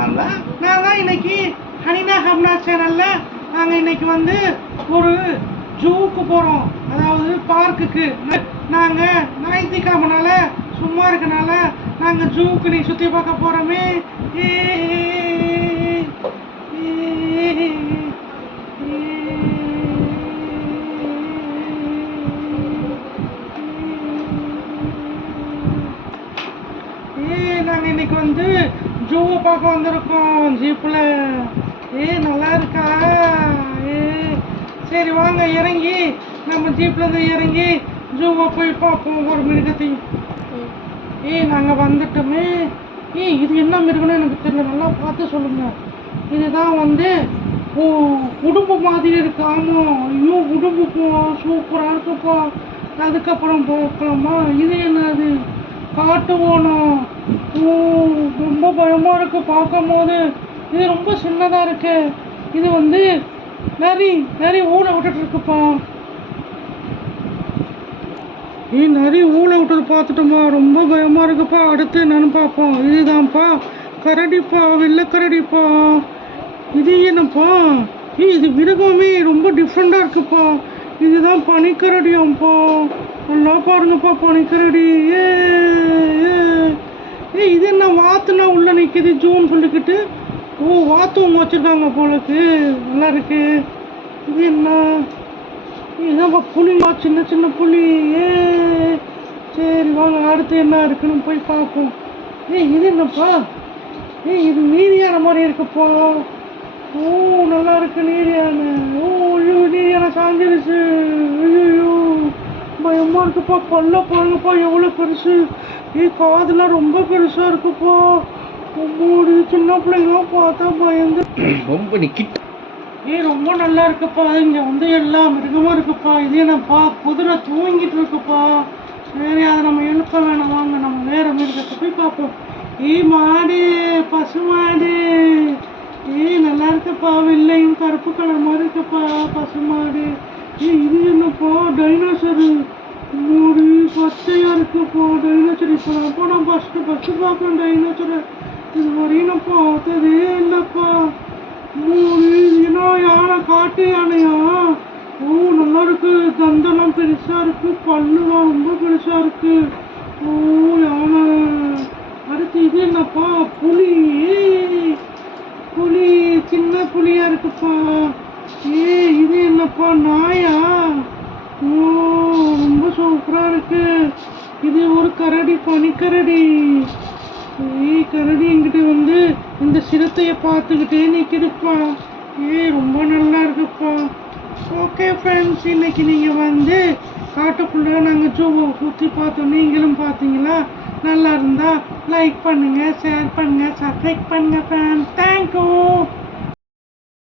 அதான் நான் இன்னைக்கு ஹனினா ஹப்னா சேனல்ல நாங்கள் இன்னைக்கு வந்து ஒரு ஜூக்கு போகிறோம், அதாவது பார்க்குக்கு. நாங்கள் ஞாயிற்றுக்கிழமைனால சும்மா இருக்கனால நாங்கள் ஜூக்கு நீ சுற்றி பார்க்க போகிறோமே. நாங்கள் இன்னைக்கு வந்து ஜூவை பார்க்க வந்திருக்கோம் ஜீப்பில். நல்லா இருக்கா? சரி வாங்க இறங்கி நம்ம ஜீப்லேருந்து இறங்கி ஜூவை போய் பார்ப்போம் ஒரு மிருகத்தையும். நாங்கள் வந்துட்டோமே. இது என்ன மிருகம்னு எனக்கு தெரியல, நல்லா பார்த்து சொல்லுங்க. இதுதான் வந்து உடும்பு மாதிரி இருக்கு. ஆமாம், ஐயோ உடும்புப்பா சூப்பராக இருக்குப்பா. அதுக்கப்புறம் பார்க்கலாமா? இது என்னது? காட்டு ஓணும். ரொம்ப பயமாக இருக்கு பார்க்கும் போது. இது ரொம்ப சின்னதாக இருக்கு. இது வந்து நரி ஊழ விட்டுட்டு இருக்குப்பா. நரி ஊழ விட்டது பார்த்துட்டோமா, ரொம்ப பயமாக இருக்குப்பா. அடுத்து என்னன்னு பார்ப்போம். இதுதான்ப்பா கரடிப்பா, வெள்ளை கரடிப்பா. இது என்னப்பா? இது மிருகமே ரொம்ப டிஃப்ரெண்டாக இருக்குப்பா. இதுதான் பனிக்கரடியாம்ப்பா. நல்லா பாருங்கப்பா பனிக்கரடி. இது என்ன வாத்துனா உள்ள நிற்கிது ஜூன் சொல்லிக்கிட்டு. வாத்து அவங்க வச்சுருக்காங்க போலக்கு. நல்லா இருக்கு. இது என்ன? இதுதான்ப்பா புலிமா, சின்ன சின்ன புலி. சரி வாங்க அடுத்து என்ன இருக்குன்னு போய் பார்ப்போம். இது என்னப்பா? இது நீரியான மாதிரி இருக்குப்பா. நல்லா இருக்கு நீரியான. நீரியான சாஞ்சிருச்சு. ஐயோ பயமா இருக்குப்பா. பல்ல பாருங்கப்பா எவ்வளோ பெருசு. காதெல்லாம் ரொம்ப பெருசா இருக்குப்பா. சின்ன பிள்ளைங்களாம் பார்த்தா பயந்து ரொம்ப நிக்கிட்டு. ரொம்ப நல்லா இருக்குப்பா. இங்க வந்து எல்லா மிருகமும் இருக்குப்பா. இது என்னப்பா? குதிரை தூங்கிட்டு இருக்குப்பா. சரி அதை நம்ம எழுப்ப வேணாம், வாங்க நம்ம வேற மிருகத்தை போய் பார்ப்போம். மாடு, பசு மாடு. நல்லா இருக்குப்பா. வெள்ளையும் கருப்பு கலர் மாதிரி இருக்குப்பா பசு மாடு. இது என்னப்பா? டைனோசரு. மூடி பச்சையா இருக்குப்பா டைனோசர். இப்போதான்ப்பா நான் ஃபஸ்ட்டு பார்க்குறேன் டைனோசரை. இது வரையும் நான் பார்த்ததே இல்லைப்பா. யானை, காட்டு யானையா? நல்லா இருக்கு. தந்தெல்லாம் பெருசா இருக்கு. பல்லுலாம் ரொம்ப பெருசா இருக்கு. யானை. அடுத்து இது என்னப்பா? புலி. புலி சின்ன புலியா இருக்குப்பா. இது என்னப்பா? நாயா? ரொம்ப சூப்பரா இருக்கு. இது ஒரு கரடி, பனிக்கரடி. கரடி என்கிட்ட வந்து இந்த சிறுத்தையை பார்த்துக்கிட்டே நிற்கிதுப்பா. ரொம்ப நல்லா இருக்குப்பா. ஓகே ஃப்ரெண்ட்ஸ், இன்னைக்கு நீங்கள் வந்து காட்டுக்குள்ளே நாங்கள் ஜூவை சுற்றி பார்த்தோம். நீங்களும் பார்த்தீங்களா? நல்லா இருந்தால் லைக் பண்ணுங்கள், ஷேர் பண்ணுங்கள், சப்ஸ்கிரைப் பண்ணுங்கள் ஃப்ரெண்ட்ஸ். தேங்க்யூ.